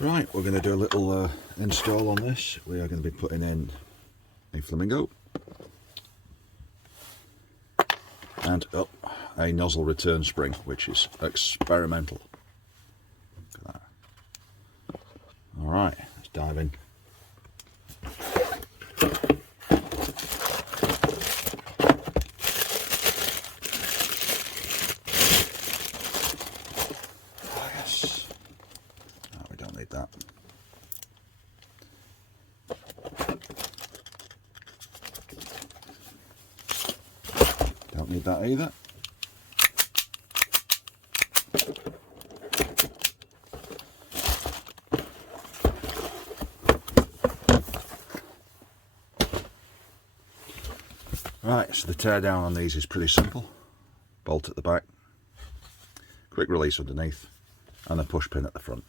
Right, we're going to do a little install on this. We are going to be putting in a Flamingo and a nozzle return spring, which is experimental. Look at that. Alright, let's dive in. Oh yes. No, we don't need that. Don't need that either. Right, so the tear down on these is pretty simple. Bolt at the back, quick release underneath, and a push pin at the front.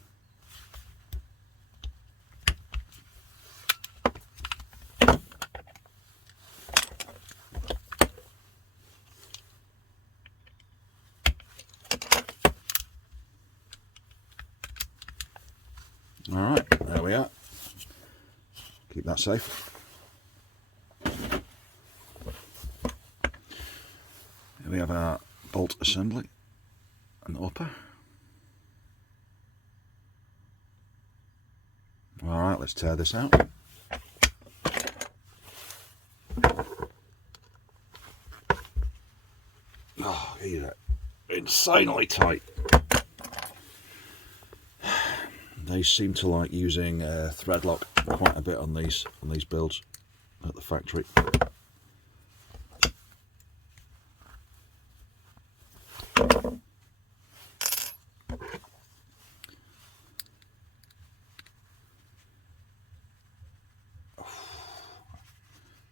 Alright, there we are. Keep that safe. Here we have our bolt assembly and upper. Alright, let's tear this out. Oh, these are insanely tight. They seem to like using thread lock quite a bit on these builds at the factory.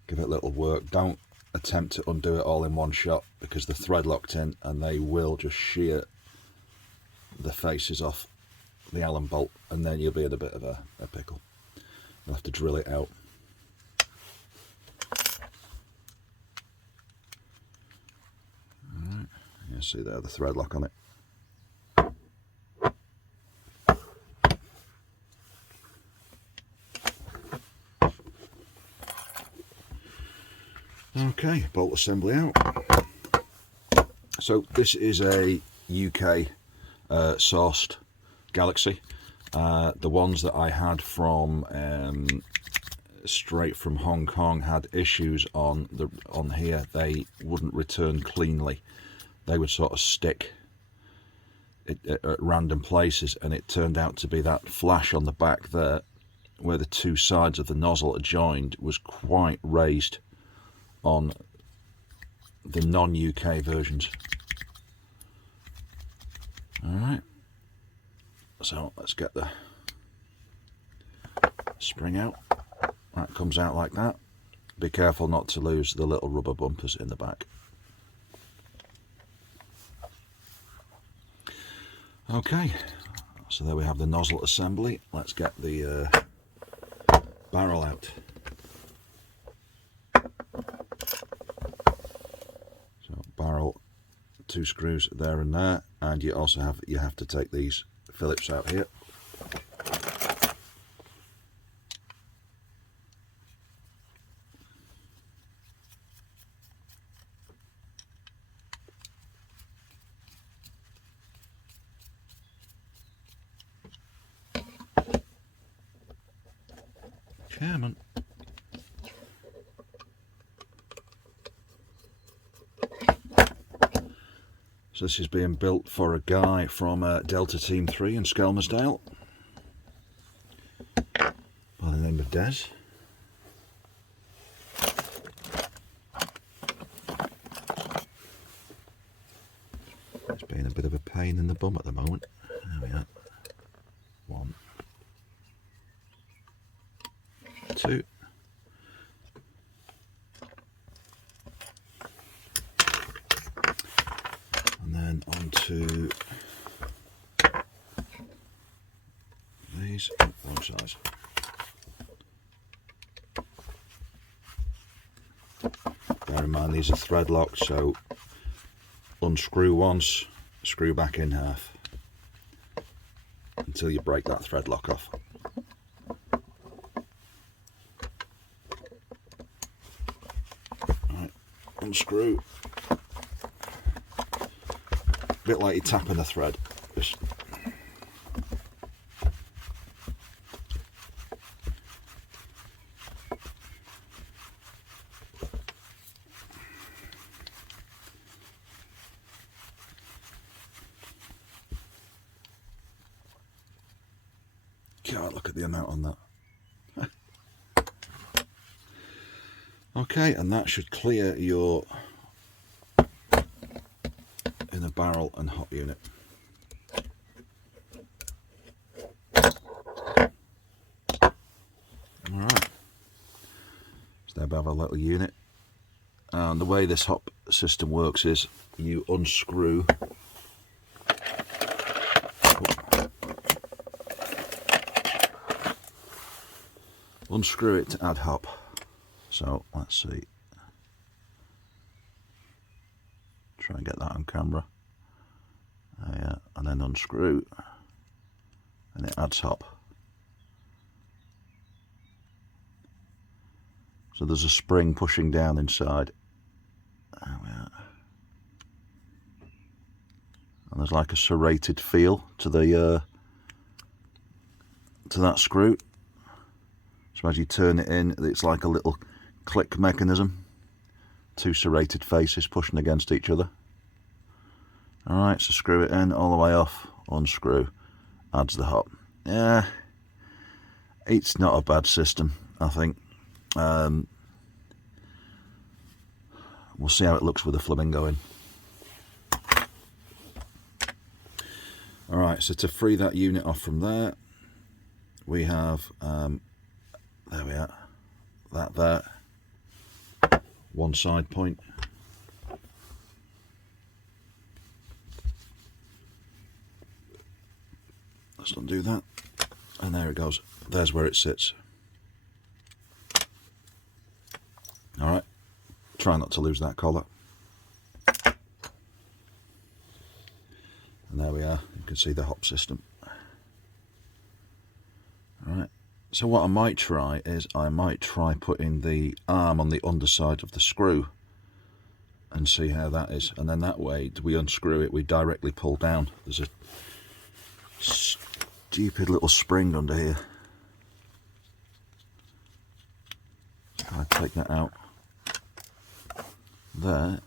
Give it a little work. Don't attempt to undo it all in one shot because the thread locked in and they will just shear the faces off the Allen bolt, and then you'll be in a bit of a pickle. You'll have to drill it out. Alright, you see there the thread lock on it. Okay, bolt assembly out. So this is a UK sourced Galaxy. The ones that I had from straight from Hong Kong had issues on here. They wouldn't return cleanly. They would sort of stick at random places, and it turned out to be that flash on the back there where the two sides of the nozzle are joined was quite raised on the non-UK versions. Alright, so let's get the spring out. That comes out like that. Be careful not to lose the little rubber bumpers in the back. Okay, so there we have the nozzle assembly. Let's get the barrel out. Barrel, 2 screws there and there, and you also have to take these Phillips out here. Chairman. So this is being built for a guy from Delta Team 3 in Skelmersdale by the name of Des. It's being a bit of a pain in the bum at the moment. There we are. 1, 2. And then onto these, wrong size. Bear in mind these are thread locked, so unscrew once, screw back in half. until you break that thread lock off. Right, unscrew. A bit like you're tapping the thread. Just God, look at the amount on that. Okay, and that should clear your inner barrel and hop unit. Alright, so there we have a little unit. And the way this hop system works is you unscrew it to add hop. So let's see, try and get that on camera. Yeah, and then unscrew and it adds hop. So there's a spring pushing down inside. There we are. And there's like a serrated feel to the to that screw. So as you turn it in, it's like a little click mechanism. Two serrated faces pushing against each other. Alright, so screw it in all the way off, unscrew, adds the hop. Yeah, it's not a bad system, I think. We'll see how it looks with the Flamingo in. Alright, so to free that unit off from there, we have, there we are, that there, one side point. Let's undo that, and there it goes. There's where it sits. Alright, try not to lose that collar. And there we are, you can see the hop system. Alright, so what I might try is I might try putting the arm on the underside of the screw and see how that is, and then that way we unscrew it, we directly pull down. There's a stupid little spring under here. I take that out there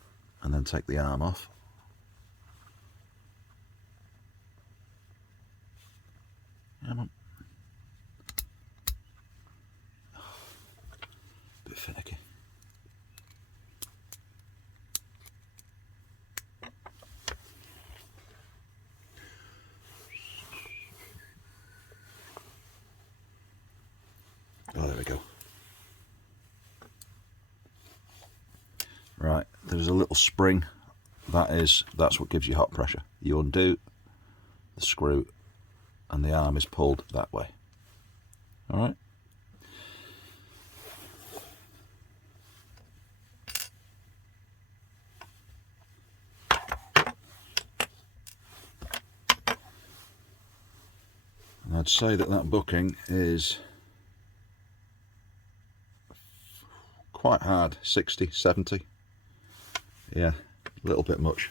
and then take the arm off. Come on. Bit finicky. Oh, there we go. Right, there's a little spring. That's what gives you hot pressure. You undo the screw and the arm is pulled that way. Alright. And I'd say that booking is quite hard, 60, 70. Yeah, a little bit much.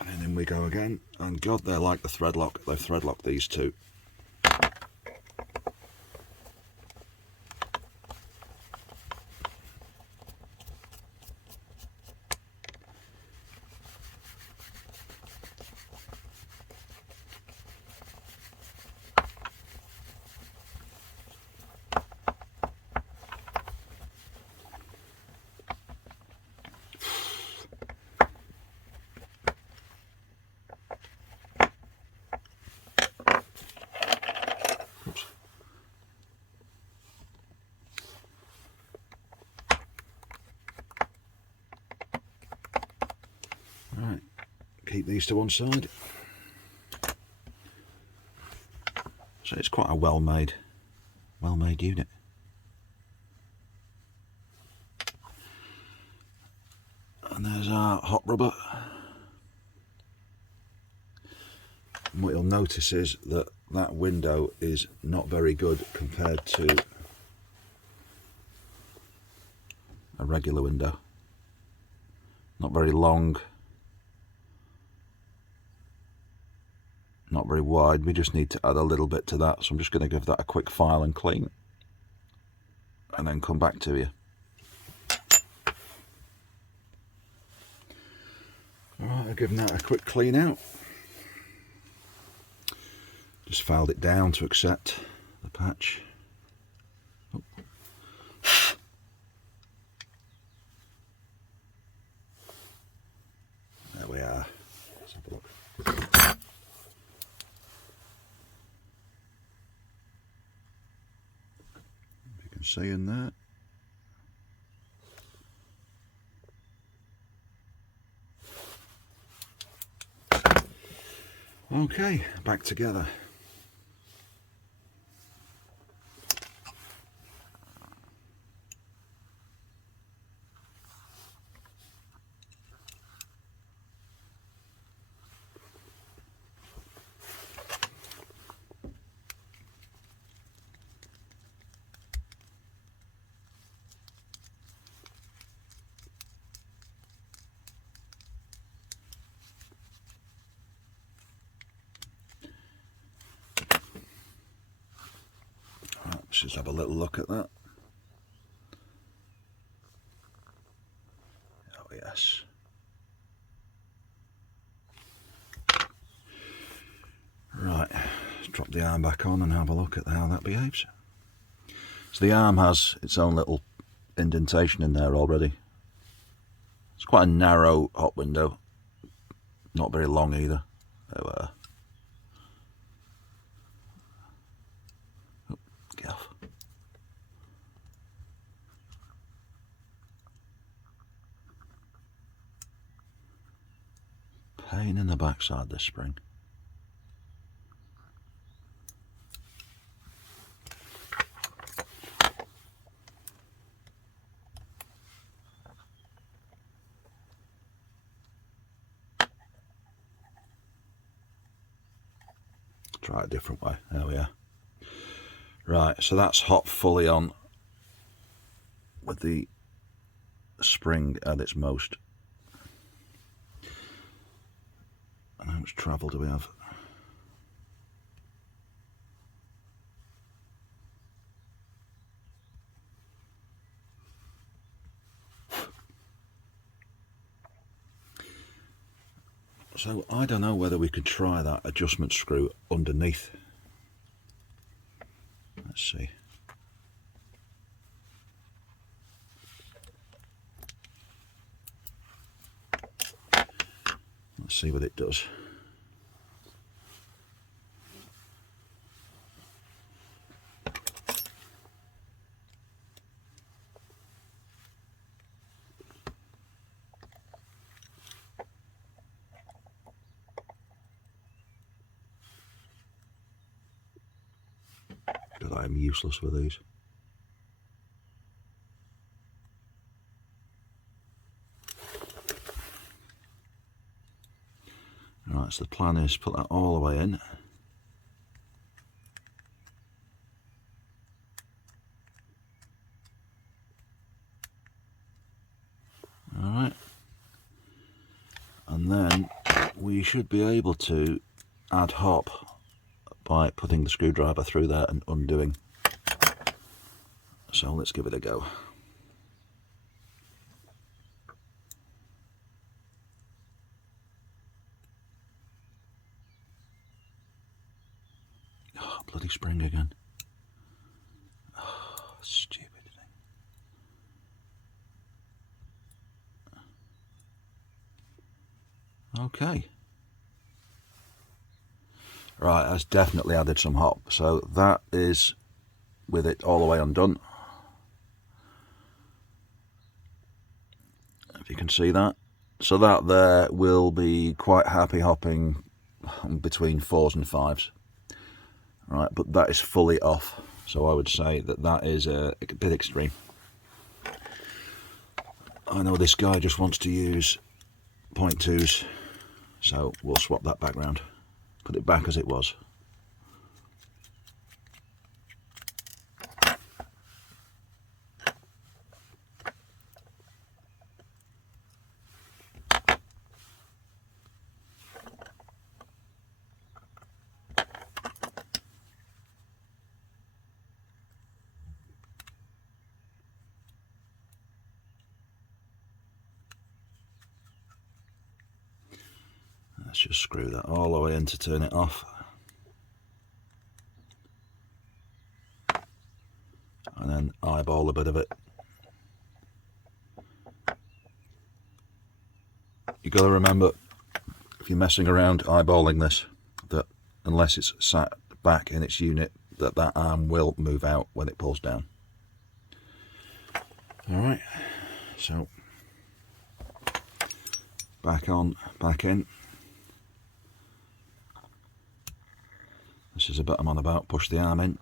And then in we go again. And God, they're like the thread lock. They've thread locked these two. Oops. Right, keep these to one side. So it's quite a well-made unit. And there's our hot rubber. And what you'll notice is that that window is not very good compared to a regular window. Not very long, not very wide. We just need to add a little bit to that, so I'm just going to give that a quick file and clean and then come back to you. Alright, I've given that a quick clean out. Just filed it down to accept the patch. Oh. There we are. Let's have a look. If you can see in there. Okay, back together. Let's just have a little look at that. Oh yes. Right, let's drop the arm back on and have a look at how that behaves. So the arm has its own little indentation in there already. It's quite a narrow hot window, not very long either. So, get off. Pain in the backside, this spring. Try it a different way. There we are. Right, so that's hot fully on with the spring at its most. And how much travel do we have? So I don't know whether we could try that adjustment screw underneath. Let's see. Let's see what it does. God, I'm useless with these. Right, so the plan is put that all the way in. Alright. And then we should be able to add hop by putting the screwdriver through there and undoing. So let's give it a go. Oh, bloody spring again. Oh, stupid thing. Okay. Right, that's definitely added some hop. So that is with it all the way undone. If you can see that. So that there will be quite happy hopping between 4s and 5s. Right, but that is fully off. So I would say that that is a bit extreme. I know this guy just wants to use 0.2s, so we'll swap that back round. Put it back as it was. Let's just screw that all the way in to turn it off. And then eyeball a bit of it. You've got to remember, if you're messing around eyeballing this, that unless it's sat back in its unit, that arm will move out when it pulls down. Alright, so back on, back in. This is a bit I'm on about. Push the arm in,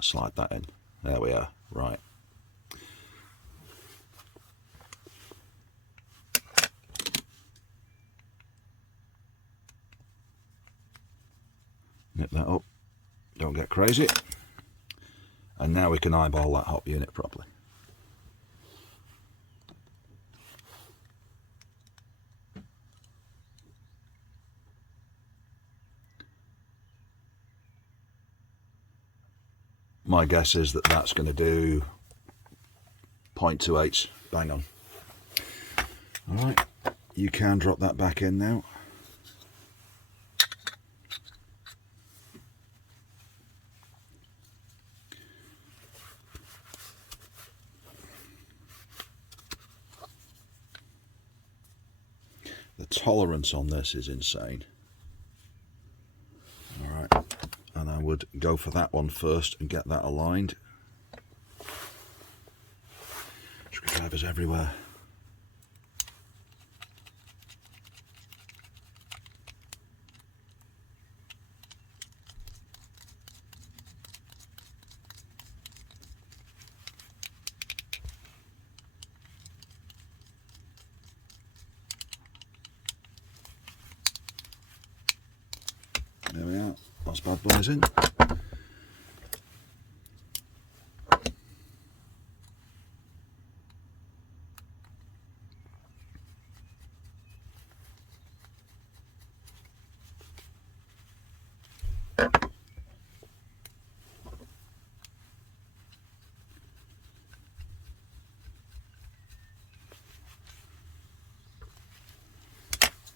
slide that in. There we are. Right. Nip that up. Don't get crazy. And now we can eyeball that hop unit properly. My guess is that that's going to do 0.28, bang on. Alright, you can drop that back in now. The tolerance on this is insane. Alright, and I would go for that one first and get that aligned. Screwdrivers everywhere. There we are, those bad boys in.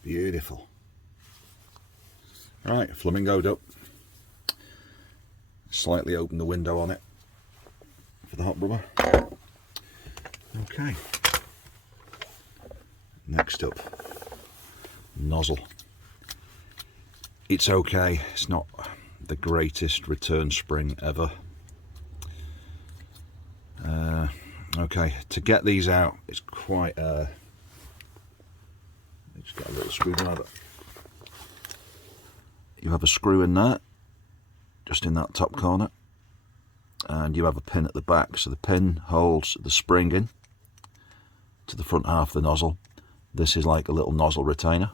Beautiful. Right, flamingoed up. Slightly open the window on it for the hot rubber. Okay. Next up, nozzle. It's okay. It's not the greatest return spring ever. Okay, to get these out, it's quite. Just get a little screwdriver. You have a screw in there, just in that top corner, and you have a pin at the back, so the pin holds the spring in to the front half of the nozzle. This is like a little nozzle retainer,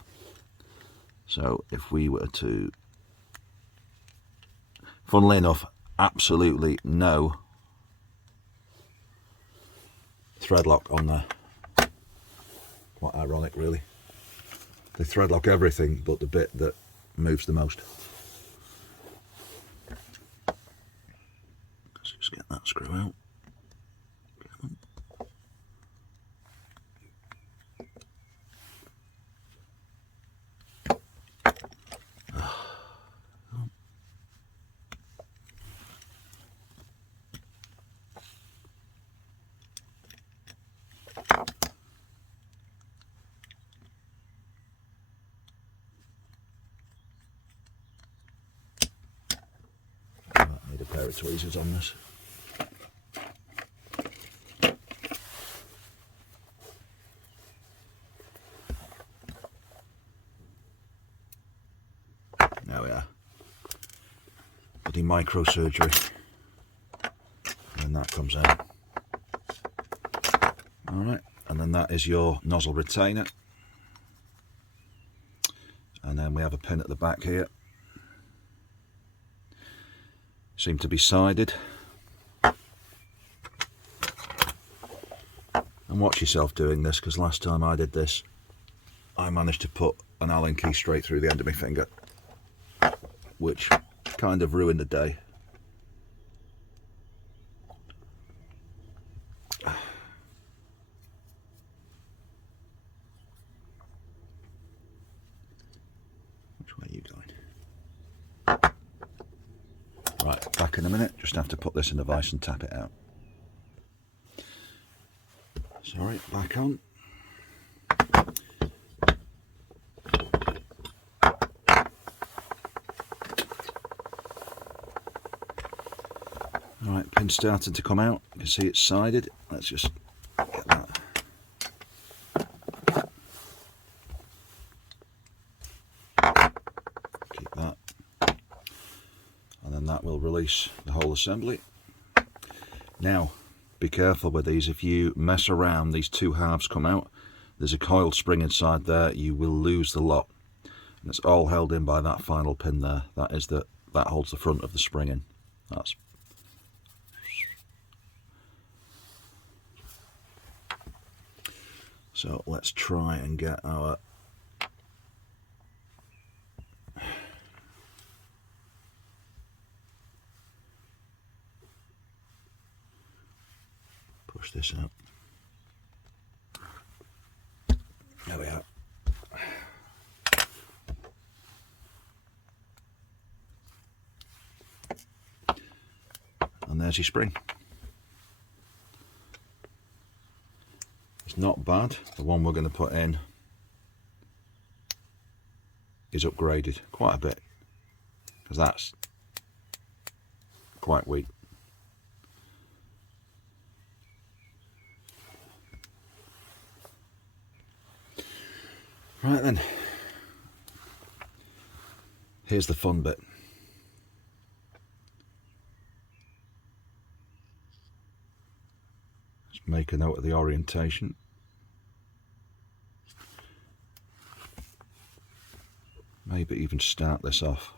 so if we were to, funnily enough, absolutely no thread lock on there. Quite ironic, really. They thread lock everything but the bit that moves the most. Let's just get that screw out. Need a pair of tweezers on this. There we are. Bloody microsurgery. And that comes out. Alright, and then that is your nozzle retainer, and then we have a pin at the back here. Seem to be sided. And watch yourself doing this, because last time I did this I managed to put an Allen key straight through the end of my finger, which kind of ruined the day. Which way are you going? Right, back in a minute. Just have to put this in a vise and tap it out. Sorry, back on. Alright, pin's starting to come out. You can see it's sided. Let's just get that. Keep that. And then that will release the whole assembly. Now, be careful with these. If you mess around, these two halves come out. There's a coiled spring inside there. You will lose the lot. And it's all held in by that final pin there. That holds the front of the spring in. That's so let's try and get our push this out. There we are. And there's your spring. It's not bad. The one we're going to put in is upgraded quite a bit, because that's quite weak. Right then, here's the fun bit. Let's make a note of the orientation. Maybe even start this off.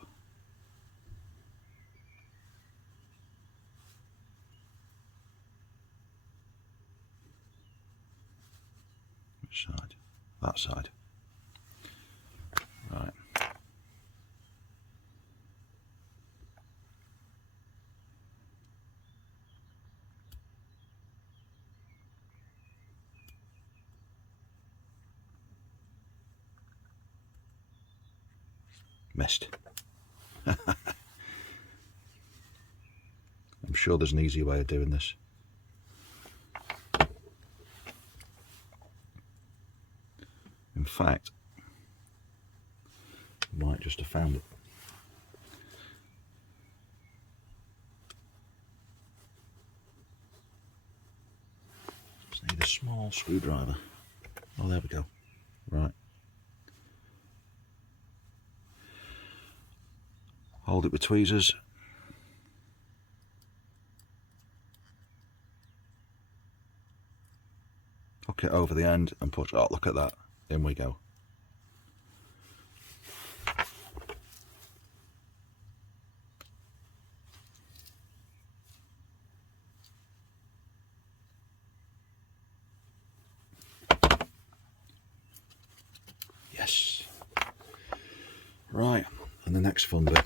Which side? That side. Right. Missed. I'm sure there's an easy way of doing this. In fact, I might just have found it. Just need a small screwdriver. Oh, there we go. Right. Hold it with tweezers. Hook it over the end and push. Oh, look at that. In we go. Yes. Right, and the next fun bit.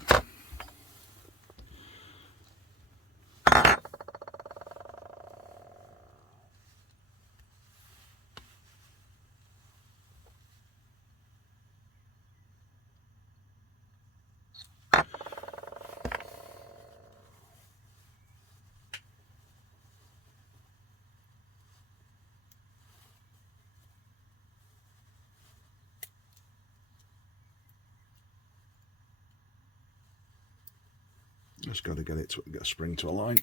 Just got to get it to get a spring to align.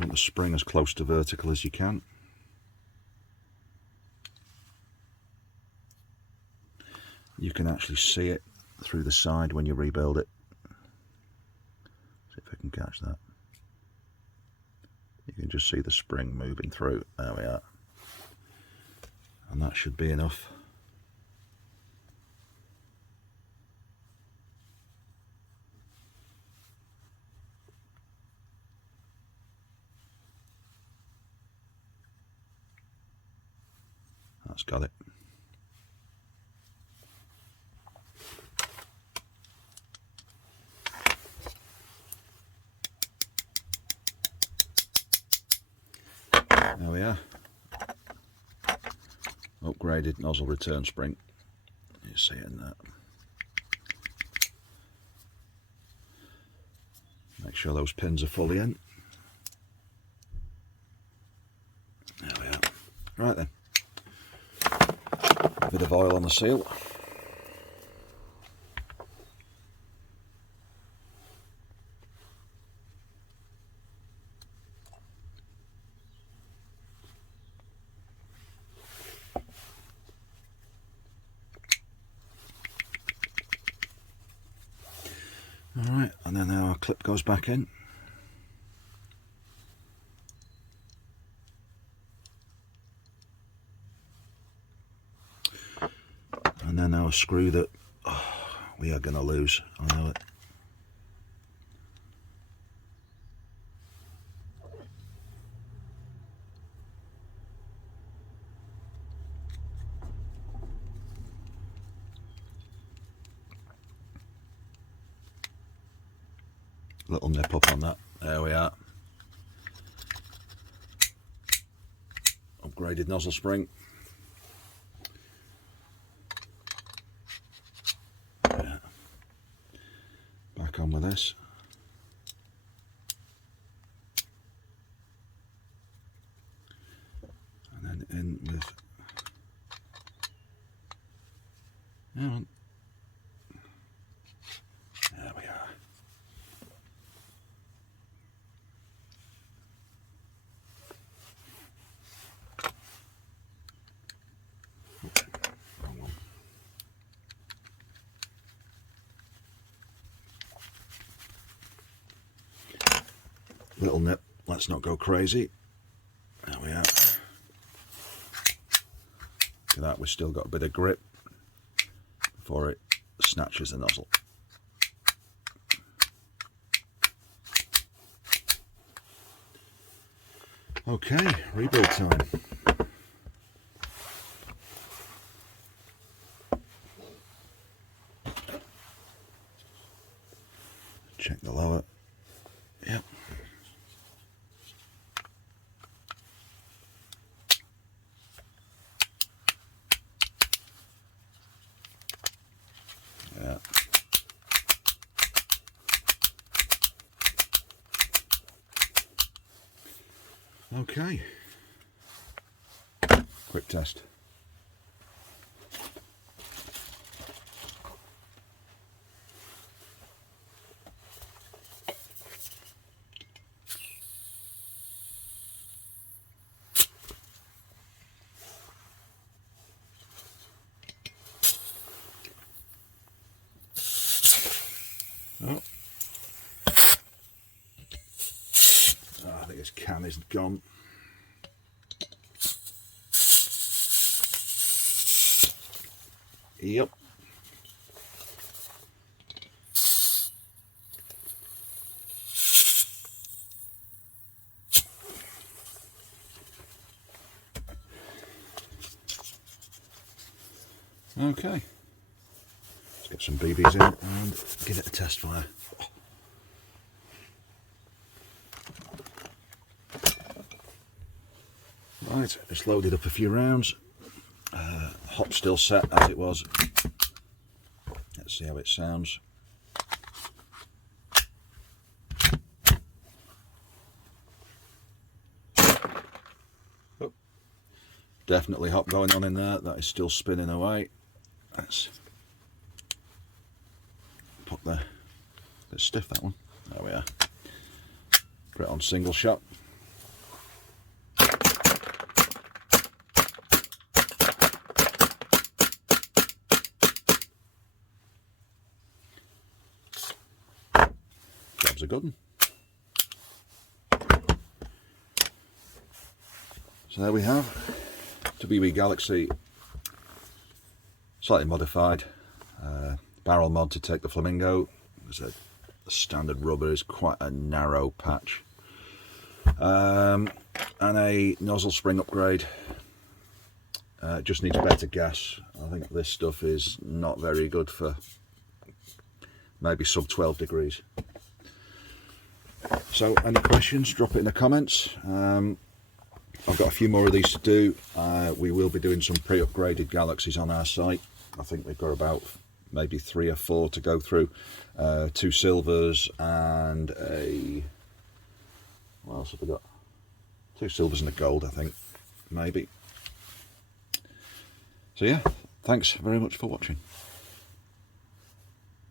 want the spring as close to vertical as you can. You can actually see it through the side when you rebuild it. See if I can catch that. You can just see the spring moving through. There we are. And that should be enough. That's got it. There we are. Upgraded nozzle return spring. You see it in that. Make sure those pins are fully in. There we are. Right then. A bit of oil on the seal. Alright, and then our clip goes back in. And then our screw that we are going to lose, I know it. Little nip up on that. There we are. Upgraded nozzle spring. Yeah. Back on with this. And then in with... Yeah. There we are. Little nip, let's not go crazy. There we are. Look at that, we've still got a bit of grip before it snatches the nozzle. Okay, rebuild time. Check the lower. Yep. Yeah. Okay. Quick test. Oh. I think this can is gone. Yep. Okay. Let's get some BBs in and give it a test fire. Right, it's loaded up a few rounds. Hop still set as it was. Let's see how it sounds. Oh, definitely hop going on in there. That is still spinning away. Let's put the... It's stiff, that one. There we are. Put it on single shot. good one. So there we have WB Galaxy, slightly modified, barrel mod to take the Flamingo. The standard rubber is quite a narrow patch, and a nozzle spring upgrade. Just needs better gas. I think this stuff is not very good for maybe sub 12 degrees. So any questions, drop it in the comments. I've got a few more of these to do. We will be doing some pre-upgraded Galaxies on our site. I think we've got about maybe 3 or 4 to go through. 2 silvers and a... what else have we got? 2 silvers and a gold, I think, maybe. So yeah, thanks very much for watching.